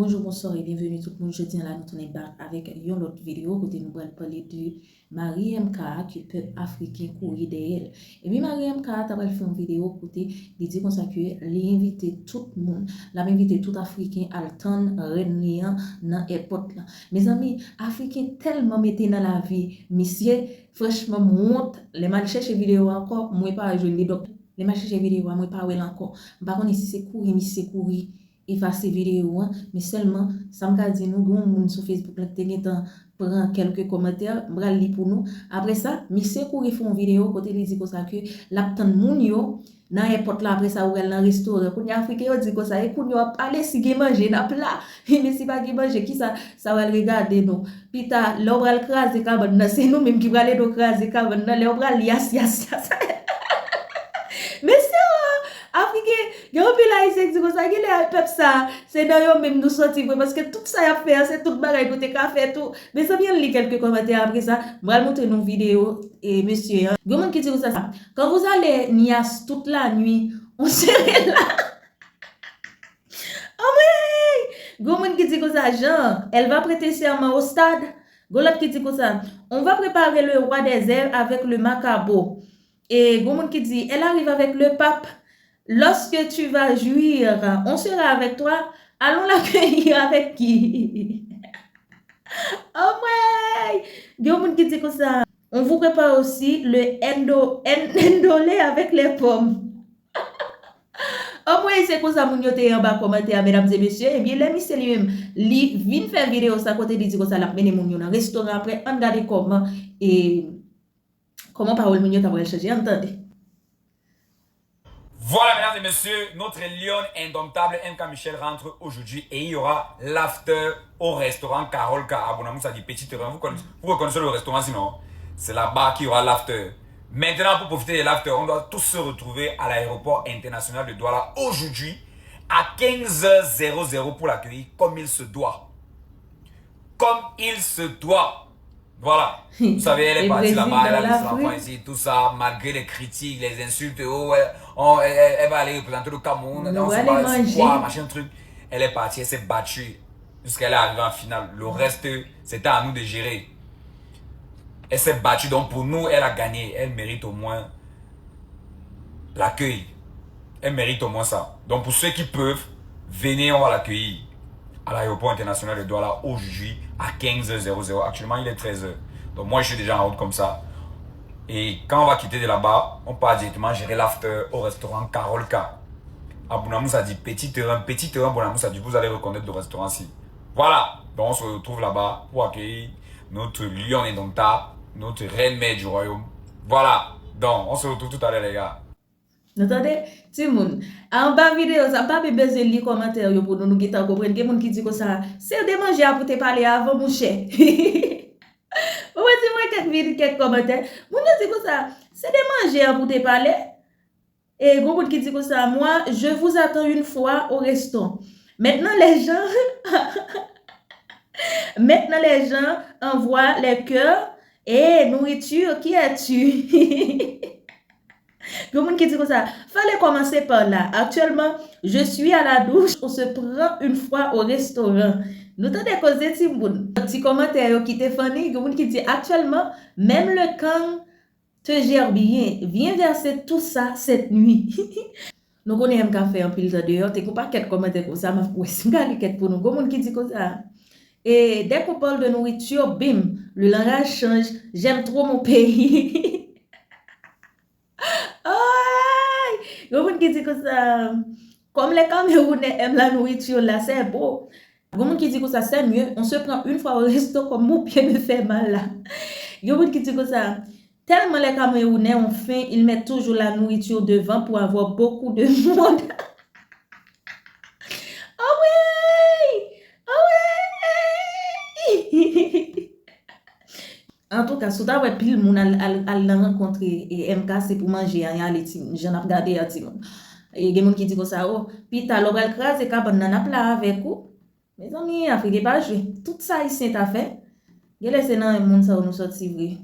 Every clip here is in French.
Bonjour, bonsoir et bienvenue tout le monde. Jeudi là, nous tournons avec une autre vidéo côté nous allons parler de Marie MK qui peut africain courir derrière. Et puis Marie MK t'a fait une vidéo côté il dit comme ça que l'inviter tout le monde, l'a invité tout africain à attendre reine dans airport là. Mes amis, africain tellement metté dans la vie, monsieur, franchement monte les mal chercher vidéo encore, moi pas jouer donc les mal chercher vidéo moi pas ouais encore. Par contre si c'est courir, monsieur courir effacer vidéo mais seulement ça me dit nous gon moun sur Facebook là t'es prend quelques commentaires bral li pour nous après ça monsieur courir font vidéo côté li dit comme ça que l'attend moun yo dans airport là après ça ou dans restaurant pour africain yo dit comme ça et pour yo aller si gen manger dans plat mais si pas gen manger qui ça va regarder nous puis ta l'obral craser cabane c'est nous même qui va aller do craser cabane là l'obral yas mais Africain, il y a un pays là, il dit que ça, il y a un peuple ça, c'est dans eux même nous sortir, parce que tout ça y a fait, c'est tout bagaille, nous t'es fait tout. Mais ça vient lire quelques commentaires après ça, je vais montrer nos vidéos, et monsieur, il y a un monde qui dit que ça, quand vous allez nias toute la nuit, on serait là. Oh oui! Il y a un monde qui dit que ça, Jean, elle va prêter serment au stade. L'autre qui dit que ça, on va préparer le roi des airs avec le macabo. Et il y a un monde qui dit, elle arrive avec le pape. Lorsque tu vas jouir, on sera avec toi. Allons l'accueillir avec qui? Oh ouais! Il y a qui dit comme ça. On vous prépare aussi le endolé avec les pommes. Oh ouais, c'est comme ça, mon yoté en bas commentaire, mesdames et messieurs. Et bien, l'émission lui-même, lui, vient faire vidéo, ça côté dit comme ça, la mené mon yon dans restaurant après, on regarde comment parole mon yoté va changer, entendez? Voilà, mesdames et messieurs, notre lion indomptable MK Michel rentre aujourd'hui et il y aura l'after au restaurant Carole K. Abonnez-vous, ça dit petit terrain. Vous reconnaissez le restaurant sinon? C'est là-bas qu'il y aura l'after. Maintenant, pour profiter de l'after, on doit tous se retrouver à l'aéroport international de Douala aujourd'hui à 15h00 pour l'accueillir comme il se doit. Comme il se doit. Voilà. Vous savez, elle est partie là-bas, elle a laissé l'enfant ici, tout ça, malgré les critiques, les insultes, elle va aller représenter le Cameroun, on sait pas quoi, machin truc. Elle est partie, elle s'est battue jusqu'à elle est arrivée en finale. Le reste, c'était à nous de gérer. Elle s'est battue, donc pour nous, elle a gagné. Elle mérite au moins l'accueil. Elle mérite au moins ça. Donc pour ceux qui peuvent, venez, on va l'accueillir à l'aéroport international de Douala aujourd'hui à 15h00. Actuellement, il est 13h. Donc moi, je suis déjà en route comme ça. Et quand on va quitter de là-bas, on part directement gérer l'after au restaurant Carole K. À Bounamou, ça dit petit terrain, Bounamou, ça dit vous allez reconnaître le restaurant-ci. Voilà. Donc on se retrouve là-bas pour accueillir notre lion indomptable, notre reine mère du royaume. Voilà. Donc on se retrouve tout à l'heure, les gars. Attendez, Timoun, en bas vidéo, ça pas besoin de lire commentaire pour nous qui comprendre. Il y a des gens qui disent que ça, c'est de manger pour te parler avant, mon cher. Vous voyez, quelques commentaires. Mon dit que ça, c'est de manger pour te parler. Et il y a des gens qui disent que ça, moi, je vous attends une fois au restaurant. Maintenant, les gens envoient les cœurs et nourriture, qui es-tu? Il y a des gens qui disent comme ça, fallait commencer par là. Actuellement, je suis à la douche, on se prend une fois au restaurant. Nous t'avons causé Timoun. Petit commentaire qui te fanny, il y a des gens qui disent actuellement, même le camp te gère bien. Viens verser tout ça cette nuit. Nous connaissons un café en pile de dehors, tu pas quelques commentaires comme ça, mais c'est un gars pour nous. Il y a des gens qui disent comme ça. Et dès qu'on parle de nourriture, bim, le langage change. J'aime trop mon pays. Il y a des gens qui disent que ça, comme les Camerounais aiment la nourriture, là, c'est beau. Il y a des gens qui disent que ça, c'est mieux. On se prend une fois au resto comme mon pied me fait mal, là. Il y a des gens qui disent que ça, tellement les Camerounais ont faim, ils mettent toujours la nourriture devant pour avoir beaucoup de monde. Oh oui! Oh oui! En tout cas, si tu as pile moun al rencontrer MK, c'est pour manger, j'en ai regardé un petit monde. Et il y a des gens qui disent comme ça, oh, puis tu as l'oral crase et cabane nan plat avec vous. Mes amis, Afrique pas joué. Tout ça ici est fait. Il y a laissé dans le monde ça nous sorti vrai.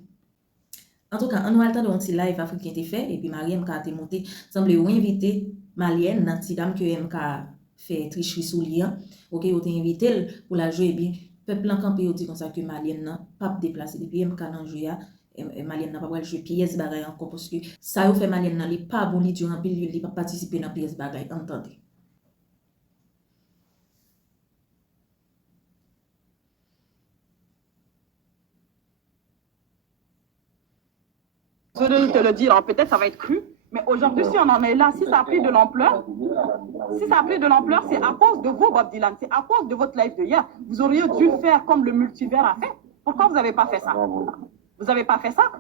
En tout cas, on va attendre un petit live africain été fait et puis Marie MK a été monté. Semble ou invité malienne dans petit dame que MK fait tricherie sous lien. OK, vous invité pour la jouer bien. Peuple en campé dit comme ça que Malienne n'a pas déplacé depuis MK dans jouer. Malienne n'a pas jouer pièce bagaille encore parce que ça yo fait Malienne n'a pas bon li durant pile il pas participer dans pièce bagaille entendez. Je vais te le dire, peut-être ça va être cru, mais aujourd'hui, si on en est là, si ça a pris de l'ampleur, c'est à cause de vous, Bob Dylan, c'est à cause de votre live de hier. Vous auriez dû faire comme le multivers a fait. Pourquoi vous n'avez pas fait ça? Vous n'avez pas fait ça?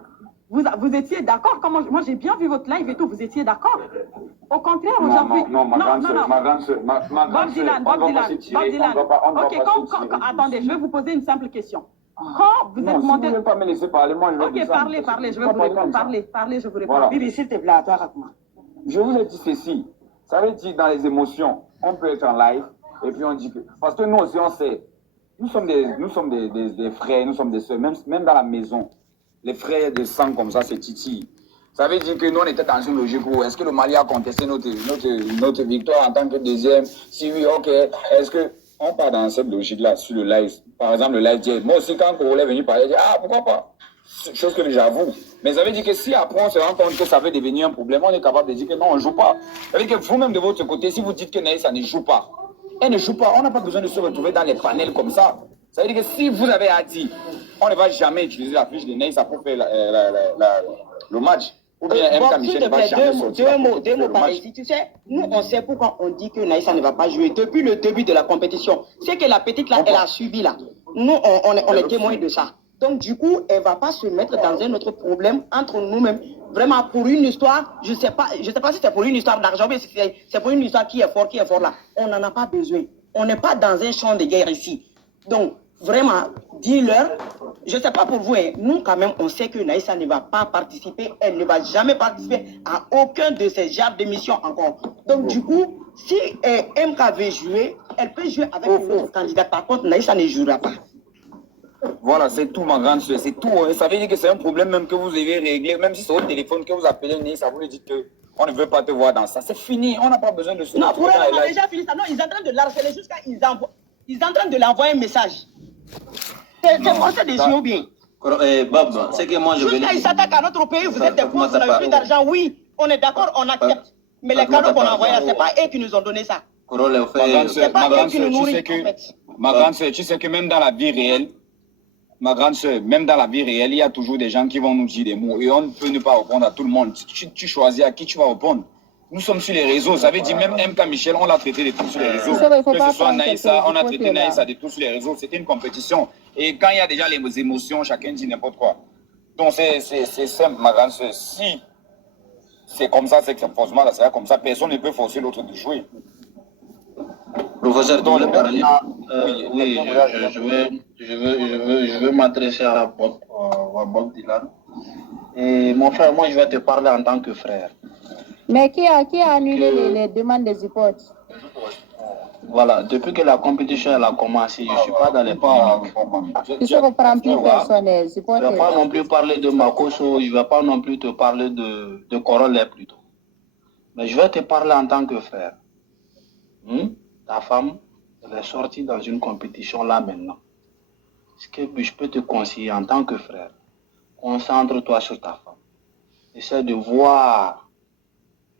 Vous étiez d'accord? Moi, j'ai bien vu votre live et tout, vous étiez d'accord? Au contraire, aujourd'hui... Non, ma grande sœur. Bob Dylan. Ok, attendez, je vais vous poser une simple question. Quand vous êtes monté... Si vous ne voulez pas me laisser parler, moi je vais Ok, parlez, je vais vous répondre. Parlez, je vous réponds. Bibi, s'il te plaît, à toi, raconte-moi. Je vous ai dit ceci. Ça veut dire dans les émotions, on peut être en live et puis on dit que... Parce que nous aussi, on sait. Nous sommes des frères, nous sommes des soeurs, même dans la maison. Les frères de sang comme ça, c'est Titi. Ça veut dire que nous, on était dans une logique où est-ce que le Mali a contesté notre victoire en tant que deuxième? Si oui, ok. Est-ce que... On part dans cette logique-là sur le live. Par exemple, le live dit, moi aussi, quand Corolla est venu parler, je dis, ah, pourquoi pas? Chose que j'avoue. Mais ça veut dire que si après on se rend compte que ça veut devenir un problème, on est capable de dire que non, on ne joue pas. Ça veut dire que vous-même de votre côté, si vous dites que Naïssa ne joue pas, elle ne joue pas, on n'a pas besoin de se retrouver dans les panels comme ça. Ça veut dire que si vous avez dit, on ne va jamais utiliser la fiche de Naïssa pour faire le match. Ou bien MK Michel ne va jamais sortir. Deux mots par ici. Tu sais, nous, on sait pourquoi on dit que Naïssa ne va pas jouer depuis le début de la compétition. C'est que la petite, là, elle a subi, là. Nous, on est témoins de ça. Donc, du coup, elle ne va pas se mettre dans un autre problème entre nous-mêmes. Vraiment, pour une histoire, je ne sais pas si c'est pour une histoire d'argent, mais c'est pour une histoire qui est fort là. On n'en a pas besoin. On n'est pas dans un champ de guerre ici. Donc, vraiment, dis-leur, je ne sais pas pour vous, hein, nous quand même, on sait que Naïssa ne va pas participer, elle ne va jamais participer à aucun de ces genres d'émissions encore. Donc du coup, si MK veut jouer, elle peut jouer avec une autre candidate. Par contre, Naïssa ne jouera pas. Voilà, c'est tout ma grande soeur, c'est tout. Hein. Ça veut dire que c'est un problème même que vous devez régler, même si c'est au téléphone que vous appelez Naïssa, vous lui dites que on ne veut pas te voir dans ça. C'est fini, on n'a pas besoin de ça. Non, pour elle, on a déjà fini ça. Non, ils sont en train de l'harceler jusqu'à ils sont en train de l'envoyer un message. C'est français des yeux bien. Bob, c'est que moi je vais... Jusqu'à ils s'attaquent à notre pays, vous êtes des fous, vous n'avez plus d'argent, oui, on est d'accord, on accepte. Mais les cadeaux qu'on a envoyés, ce n'est pas eux qui nous ont donné ça. C'est pas eux qui nous nourrissent, en fait. Ma grande soeur, tu sais que même dans la vie réelle, ma grande soeur, même dans la vie réelle, il y a toujours des gens qui vont nous dire des mots et on ne peut ne pas répondre à tout le monde. Tu choisis à qui tu vas répondre. Nous sommes sur les réseaux, ça veut dire même MK Michel, on l'a traité de tout sur les réseaux. Que ce soit Naïssa, on a traité Naïssa de tout sur les réseaux. C'était une compétition. Et quand il y a déjà les émotions, chacun dit n'importe quoi. Donc c'est simple, ma grande soeur. Si c'est comme ça, c'est que forcément, ça sera comme ça. Personne ne peut forcer l'autre de jouer. Professeur, dans le parler. Oui, je veux m'adresser à Bob Dylan. Et mon frère, moi, je vais te parler en tant que frère. Mais qui a annulé les demandes des hypothèses? Voilà, depuis que la compétition elle a commencé, je ne suis pas dans les polémiques. Tu ne reprends plus personnel. Je ne vais pas non plus parler de Makoso, je ne vais pas non plus te parler de Corolla plutôt. Mais je vais te parler en tant que frère. Ta femme, elle est sortie dans une compétition là maintenant. Ce que je peux te conseiller en tant que frère, concentre-toi sur ta femme. Essaie de voir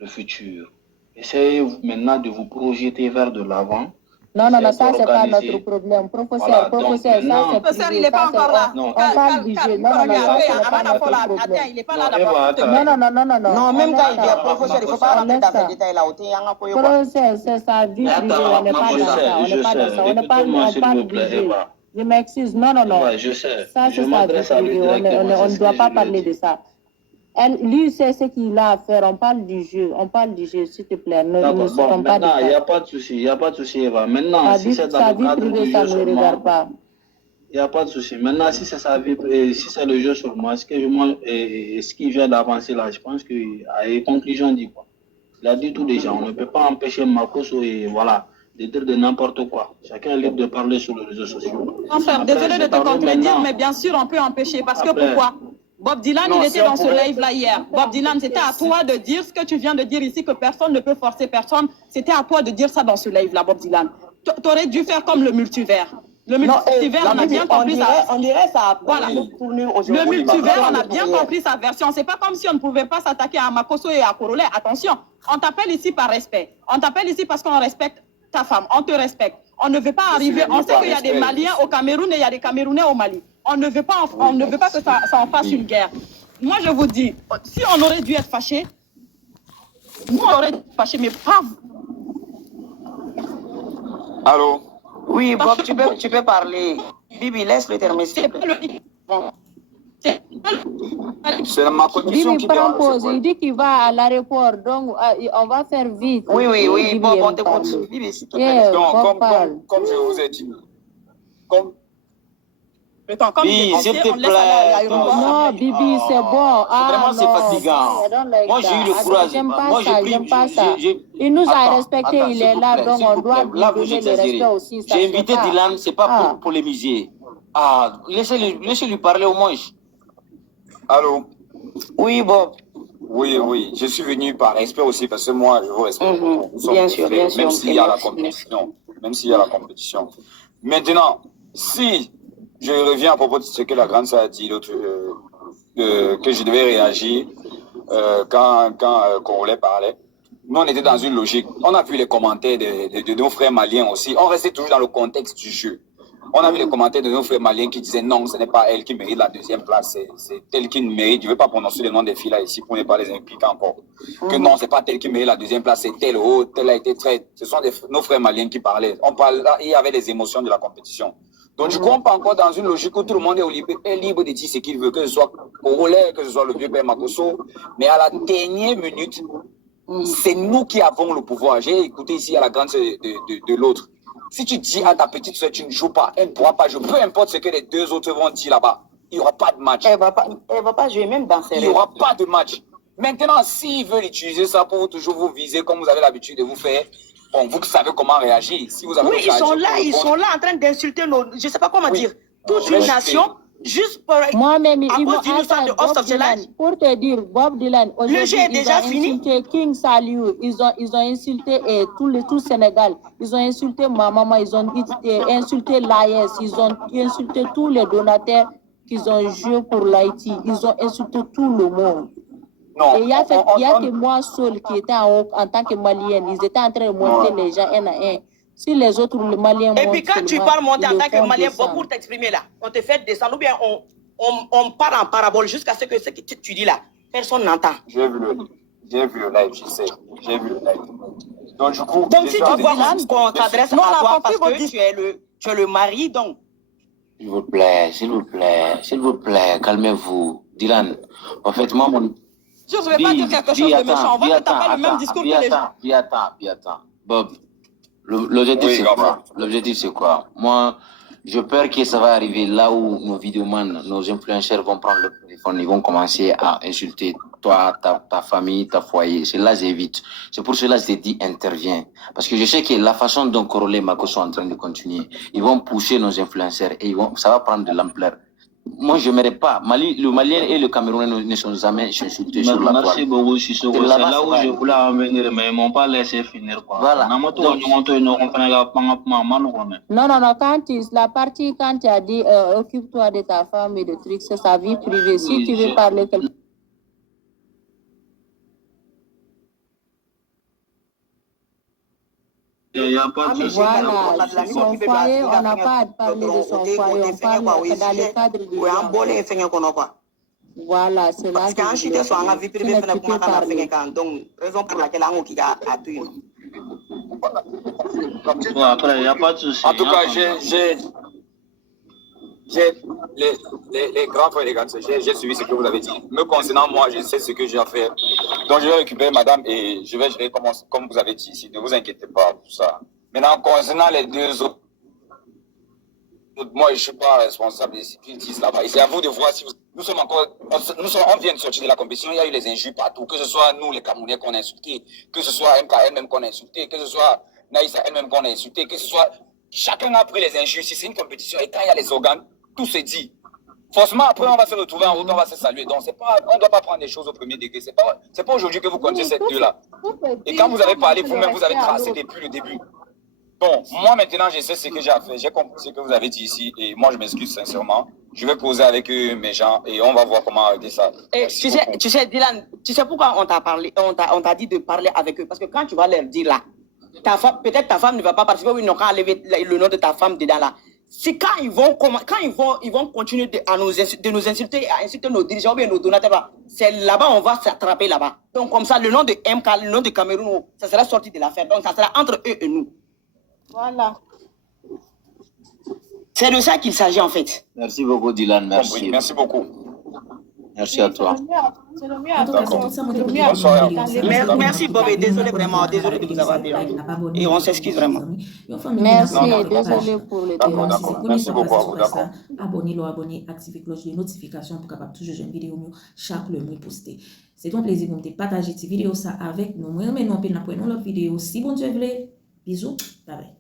le futur. Essayez maintenant de vous projeter vers de l'avant. Non, ça c'est pas notre problème. Professeur, voilà, ça c'est professeur, il n'est pas encore là. On parle du jeu. Non, ça c'est pas notre problème. Attends, il n'est pas là d'abord. Non, même quand il est professeur, il ne faut pas rentrer dans ces détails là. Professeur, c'est sa vie privée, on n'est pas dans ça. On n'est pas dans ça. On parle du jeu. Je m'excuse. Non. Je sais. Ça c'est sa vie privée. On ne doit pas parler de ça. Lui, c'est ce qu'il a à faire. On parle du jeu, s'il te plaît. Ne sautons pas de ça. Il n'y a pas de souci, Eva. Maintenant, si c'est dans le cadre du jeu sur moi, il n'y a pas de souci. Maintenant, si c'est sa vie, si c'est le jeu sur moi, ce qui vient d'avancer là, je pense que la conclusion dit quoi. Il a dit tout déjà. On ne peut pas empêcher Makoso et voilà, de dire de n'importe quoi. Chacun est libre de parler sur les réseaux sociaux. Enfin, désolé de te contredire, mais bien sûr, on peut empêcher. Parce que pourquoi? Bob Dylan, Non, il si était on dans ce pouvait- live-là hier. Bob Dylan, c'était à toi de dire ce que tu viens de dire ici, que personne ne peut forcer personne. C'était à toi de dire ça dans ce live-là, Bob Dylan. Tu aurais dû faire comme le multivers. Le multivers, on a bien compris ça. On dirait ça. Voilà. Le multivers, on a bien compris sa version. C'est pas comme si on ne pouvait pas s'attaquer à Makosso et à Korole. Attention, on t'appelle ici par respect. On t'appelle ici parce qu'on respecte ta femme. On te respecte. On ne veut pas arriver. On sait qu'il y a des Maliens au Cameroun et il y a des Camerounais au Mali. On ne veut pas que ça en fasse une guerre. Moi, je vous dis, si on aurait dû être fâchés, nous, on aurait été fâchés, mais pas. Allô? Oui, Bob, tu peux parler. Bibi, laisse-le terminer. C'est pas le. C'est ma condition Bibi qui prend dérange. pause, il dit qu'il va à l'aéroport, donc on va faire vite. Oui, Bibi Bob, on aime t'écoute. parler. Bibi, s'il te plaît. Yeah, Donc, Bob parle. comme je vous ai dit, comme Attends, comme il est Oui, s'il entier, te on laisse aller à plaît. l'aéroport. Non, Bibi, c'est bon. Ah, Vraiment, c'est non. fatigant. I don't like Moi, j'ai eu that. le courage. J'aime pas Moi, ça, j'ai j'aime pas pris. ça. Il nous a Attends, respecté, attends, il s'il est vous là, plaît, donc s'il on vous doit plaît. lui Là, vous donner le exagérez. respect aussi. Ça J'ai se invité fait pas. Dylan, c'est pas Ah. pour polémiser. Ah, laissez-lui parler au moins. allô? Oui, Bob. Oui, je suis venu par respect aussi parce que moi, je vous respecte. Nous sommes Bien des sûr, frères, bien sûr. même s'il y a la Merci. compétition. Même s'il y a la compétition. Maintenant, si je reviens à propos de ce que la grande sœur a dit, que je devais réagir quand Korole parlait, nous, on était dans une logique. On a vu les commentaires de nos frères maliens aussi. On restait toujours dans le contexte du jeu. On a vu les commentaires de nos frères maliens qui disaient non, ce n'est pas elle qui mérite la deuxième place, c'est elle qui mérite. Je ne vais pas prononcer le nom des filles là ici pour ne pas les impliquer encore. Que non, c'est pas elle qui mérite la deuxième place, c'est telle ou telle a été très. Ce sont nos frères maliens qui parlaient. On parle là, il y avait les émotions de la compétition. Donc du coup, on part encore dans une logique où tout le monde est libre de dire ce qu'il veut, que ce soit Korole, que ce soit le vieux père Makosso. Mais à la dernière minute, c'est nous qui avons le pouvoir. J'ai écouté ici à la grande de l'autre. Si tu dis à ta petite soeur, tu ne joues pas, elle ne pourra pas jouer. Peu importe ce que les deux autres vont dire là-bas, il n'y aura pas de match. Elle va pas jouer même dans ses Il n'y aura pas de match. Maintenant, s'ils veulent utiliser ça pour toujours vous viser comme vous avez l'habitude de vous faire, bon, vous savez comment réagir. Si vous avez Oui, réagi ils sont là en train d'insulter nos, je sais pas comment Oui. dire, toute Mais une je nation, juste pour, Moi-même, à ils cause vont d'une histoire de attendre host Bob of the land. Dylan. Pour te dire, Bob Dylan, aujourd'hui, jeu est déjà ils ont fini. insulté King Saliou, ils ont insulté tout le Sénégal, ils ont insulté ma maman, ils ont insulté l'AES, ils ont insulté tous les donateurs qu'ils ont joué pour l'Haïti, ils ont insulté tout le monde. Non, Et il y a que moi seul qui était en tant que Malienne, ils étaient en train de monter les gens un à un. Si les autres, les Maliens Et montent puis quand tu seulement, parles monter en ils tant le que font Malien, descendre. pour t'exprimer là, on te fait descendre ou bien on part en parabole jusqu'à ce que ce que tu dis là, personne n'entend. J'ai vu le live, je sais. J'ai vu le live. Donc, du coup, Donc si déjà, tu vois qu'on s'adresse à Non, on a toi parce compris que tu es le mari, donc. S'il vous plaît, calmez-vous. Dylan, en fait, moi, mon. Je ne vais pas dire quelque chose de méchant. On voit que tu n'as pas le même discours que les gens. Puis attends. Bob, l'objectif Oui, c'est grand quoi? L'objectif c'est quoi? Moi, je peur que ça va arriver là où nos vidéomans, nos influenceurs vont prendre le téléphone, ils vont commencer à insulter toi, ta famille, ta foyer. C'est là j'évite. C'est pour cela que je t'ai dit interviens. Parce que je sais que la façon dont Korole et Mako sont en train de continuer, ils vont pousser nos influenceurs et ça va prendre de l'ampleur. Moi, je n'aimerais pas. Le Malien et le Camerounais ne sont jamais insultés sur la toile. Merci beaucoup, Sissoko. C'est là où je voulais en venir, mais ils ne m'ont pas laissé finir. Quoi. Voilà. Non, La partie quand tu as dit occupe-toi de ta femme et de trucs, c'est sa vie privée. Si tu veux parler quelque Il n'y a pas de souci. Voilà, son foyer, on n'a pas à parler de son foyer, on parle dans le cadre du genre. Voilà, c'est là que je veux parler. Donc, raison pour laquelle on a tout. Après, il n'y a pas de souci. En tout cas, j'ai les grands frères et les grandes sœurs, j'ai suivi ce que vous avez dit. Me concernant, moi, je sais ce que j'ai à faire. Donc, je vais récupérer madame et je vais gérer comme vous avez dit ici. Ne vous inquiétez pas pour ça. Maintenant, concernant les deux autres, moi, je ne suis pas responsable de ce qu'ils disent là-bas. Et c'est à vous de voir si nous sommes encore. On vient de sortir de la compétition, il y a eu les injures partout. Que ce soit nous, les Camerounais, qu'on a insultés, que ce soit MKL même qu'on a insulté, que ce soit Naïssa elle-même qu'on a insulté, que ce soit. Chacun a pris les injures. Si c'est une compétition et quand il y a les organes, tout se dit. forcément, après, on va se retrouver en route, on va se saluer. Donc, on ne doit pas prendre les choses au premier degré. C'est pas aujourd'hui que vous connaissez cette deux-là. Et quand vous avez parlé, vous-même, vous avez tracé depuis le début. Donc, moi, maintenant, je sais ce que j'ai à faire. J'ai compris ce que vous avez dit ici. Et moi, je m'excuse sincèrement. Je vais causer avec eux, mes gens, et on va voir comment arrêter ça. Et tu sais, Dylan, tu sais pourquoi on t'a parlé, on t'a dit de parler avec eux? Parce que quand tu vas leur dire là, peut-être ta femme ne va pas participer, ou ils n'ont qu'à enlever le nom de ta femme dedans là. C'est quand ils vont continuer de nous insulter, à insulter nos dirigeants ou bien nos donateurs, c'est là-bas on va s'attraper là-bas. Donc comme ça, le nom de MK, le nom de Cameroun, ça sera sorti de l'affaire. Donc ça sera entre eux et nous. Voilà. C'est de ça qu'il s'agit en fait. Merci beaucoup Dylan, merci. Merci beaucoup. Merci à toi. C'est le mieux. En tout cas, c'est tout ça, mon témoignage. Merci Bob et désolé vraiment, désolé de vous avoir dérangé. Et on s'excuse vraiment. Merci et désolé pour le dérangement. Merci beaucoup à vous, d'accord. Abonnez-le, activez la cloche de notification pour capable toujours jouer une vidéo chaque le mois posté. C'est un plaisir pour me partager cette vidéo ça avec nous. Moi, nous, on peut nous l'autre vidéo. Si bon Dieu veut, bisous, bye bye.